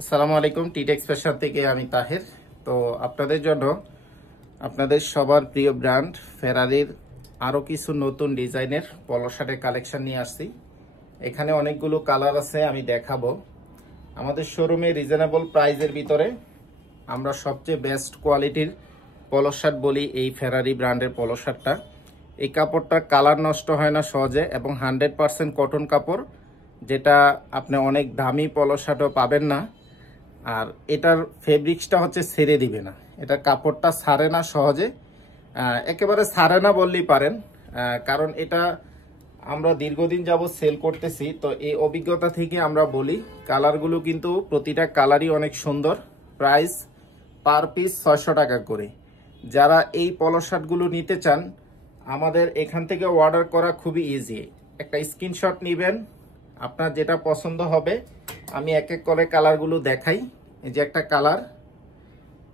আসসালামু আলাইকুম। টিটেক্স ফ্যাশন থেকে আমি তাহের। তো আপনাদের জন্য আপনাদের সবার প্রিয় ব্র্যান্ড ফেরারির আরও কিছু নতুন ডিজাইনের পলো শার্টের কালেকশন নিয়ে আসছি। এখানে অনেকগুলো কালার আছে, আমি দেখাবো। আমাদের শোরুমে রিজনেবল প্রাইজের ভিতরে আমরা সবচেয়ে বেস্ট কোয়ালিটির পলো শার্ট বলি এই ফেরারি ব্র্যান্ডের পলো শার্টটা। এই কাপড়টা কালার নষ্ট হয় না সহজে এবং 100% কটন কাপড়, যেটা আপনি অনেক দামি পলো শার্টও পাবেন না। আর এটার ফেব্রিক্সটা হচ্ছে ছেড়ে দিবে না, এটার কাপড়টা ছাড়ে না সহজে, একেবারে ছাড়ে না বললেই পারেন। কারণ এটা আমরা দীর্ঘদিন যাবত সেল করতেছি, তো এই অভিজ্ঞতা থেকে আমরা বলি কালারগুলো কিন্তু প্রতিটা কালারই অনেক সুন্দর। প্রাইস পার পিস 600 টাকা করে। যারা এই পলো শার্টগুলো নিতে চান আমাদের এখান থেকে অর্ডার করা খুবই ইজি। একটা স্ক্রিনশট নেবেন, আপনার যেটা পছন্দ হবে। আমি এক এক করে কালারগুলো দেখাই। এই যে একটা কালার,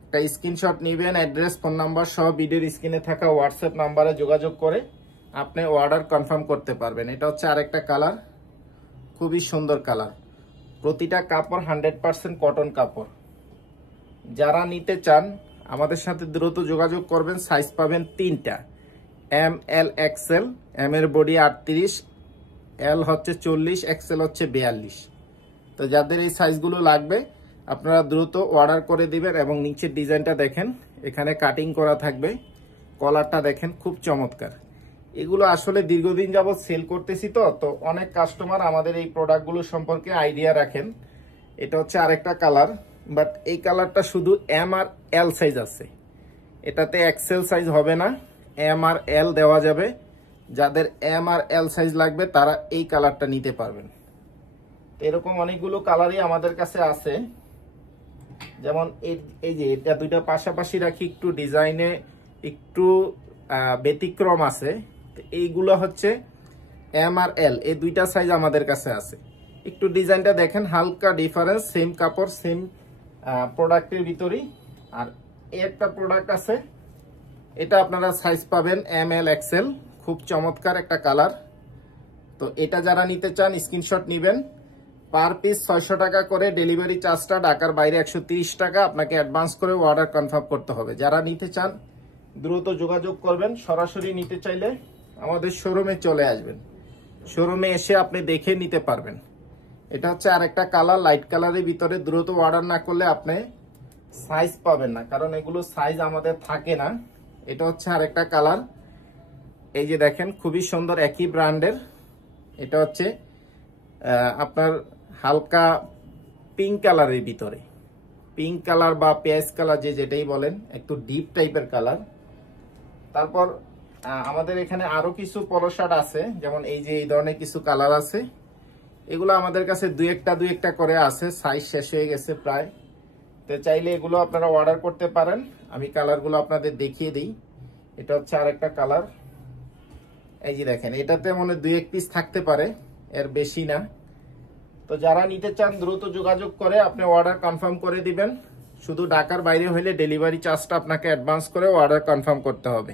একটা স্ক্রিনশট নেবেন, অ্যাড্রেস ফোন নাম্বার সহ ভিডিওর স্ক্রিনে থাকা হোয়াটসঅ্যাপ নাম্বারে যোগাযোগ করে আপনি অর্ডার কনফার্ম করতে পারবেন। এটা হচ্ছে আরেকটা কালার, খুবই সুন্দর কালার। প্রতিটা কাপড় 100% কটন কাপড়। যারা নিতে চান আমাদের সাথে দ্রুত যোগাযোগ করবেন। সাইজ পাবেন 3টা, এম, এল, এক্সেল। এম এর বডি 38, এল হচ্ছে 40, এক্সেল হচ্ছে 42। তো যাদের এই সাইজগুলো লাগবে আপনারা দ্রুত অর্ডার করে দিবেন। এবং নিচের ডিজাইনটা দেখেন, এখানে কাটিং করা থাকবে। কলারটা দেখেন, খুব চমৎকার। এগুলো আসলে দীর্ঘদিন যাবত সেল করতেছি, তো অনেক কাস্টমার আমাদের এই প্রোডাক্টগুলো সম্পর্কে আইডিয়া রাখেন। এটা হচ্ছে আরেকটা কালার, বাট এই কালারটা শুধু এম আর এল সাইজ আছে, এটাতে এক্সেল সাইজ হবে না। এম আর এল দেওয়া যাবে। যাদের এম আর এল সাইজ লাগবে তারা এই কালারটা নিতে পারবেন। এরকম অনেকগুলো কালারই আমাদের কাছে আছে। যেমন এই যে এটা দুইটা পাশাপাশি রাখি, একটু ডিজাইনে একটু ব্যতিক্রম আছে। এইগুলো হচ্ছে এম আর এল, এই দুইটা সাইজ আমাদের কাছে আছে। একটু ডিজাইনটা দেখেন, হালকা ডিফারেন্স, সেম কাপড় সেম প্রোডাক্টের ভিতরেই। আর একটা প্রোডাক্ট আছে, এটা আপনারা সাইজ পাবেন এম, এল, এক্সেল। খুব চমৎকার একটা কালার। তো এটা যারা নিতে চান স্ক্রিনশট নেবেন। পার পিস 600 টাকা করে। ডেলিভারি চার্জটা ঢাকার বাইরে 130 টাকা। আপনাকে অ্যাডভান্স করে অর্ডার কনফার্ম করতে হবে। যারা নিতে চান দ্রুত যোগাযোগ করবেন। সরাসরি নিতে চাইলে আমাদের শোরুমে চলে আসবেন, শোরুমে এসে আপনি দেখে নিতে পারবেন। এটা হচ্ছে আরেকটা কালার, লাইট কালারের ভিতরে। দ্রুত অর্ডার না করলে আপনি সাইজ পাবেন না, কারণ এগুলো সাইজ আমাদের থাকে না। এটা হচ্ছে আরেকটা কালার, এই যে দেখেন, খুবই সুন্দর, একই ব্র্যান্ডের। এটা হচ্ছে আপনার হালকা পিঙ্ক কালারের ভিতরে, পিঙ্ক কালার বা পেঁয়াজ কালার, যেটাই বলেন, একটু ডিপ টাইপের কালার। তারপর আমাদের এখানে আরো কিছু পলো শার্ট আছে, যেমন এই যে এই ধরনের কিছু কালার আছে। এগুলো আমাদের কাছে দুই একটা করে আছে, সাইজ শেষ হয়ে গেছে প্রায়। তো চাইলে এগুলো আপনারা অর্ডার করতে পারেন। আমি কালারগুলো আপনাদের দেখিয়ে দিই। এটা হচ্ছে আরেকটা কালার, এই যে দেখেন, এটাতে মনে দুই এক পিস থাকতে পারে, এর বেশি না। তো যারা নিতে চান দ্রুত যোগাযোগ করে আপনি অর্ডার কনফার্ম করে দিবেন। শুধু ঢাকার বাইরে হলে ডেলিভারি চার্জটা আপনাকে অ্যাডভান্স করে অর্ডার কনফার্ম করতে হবে।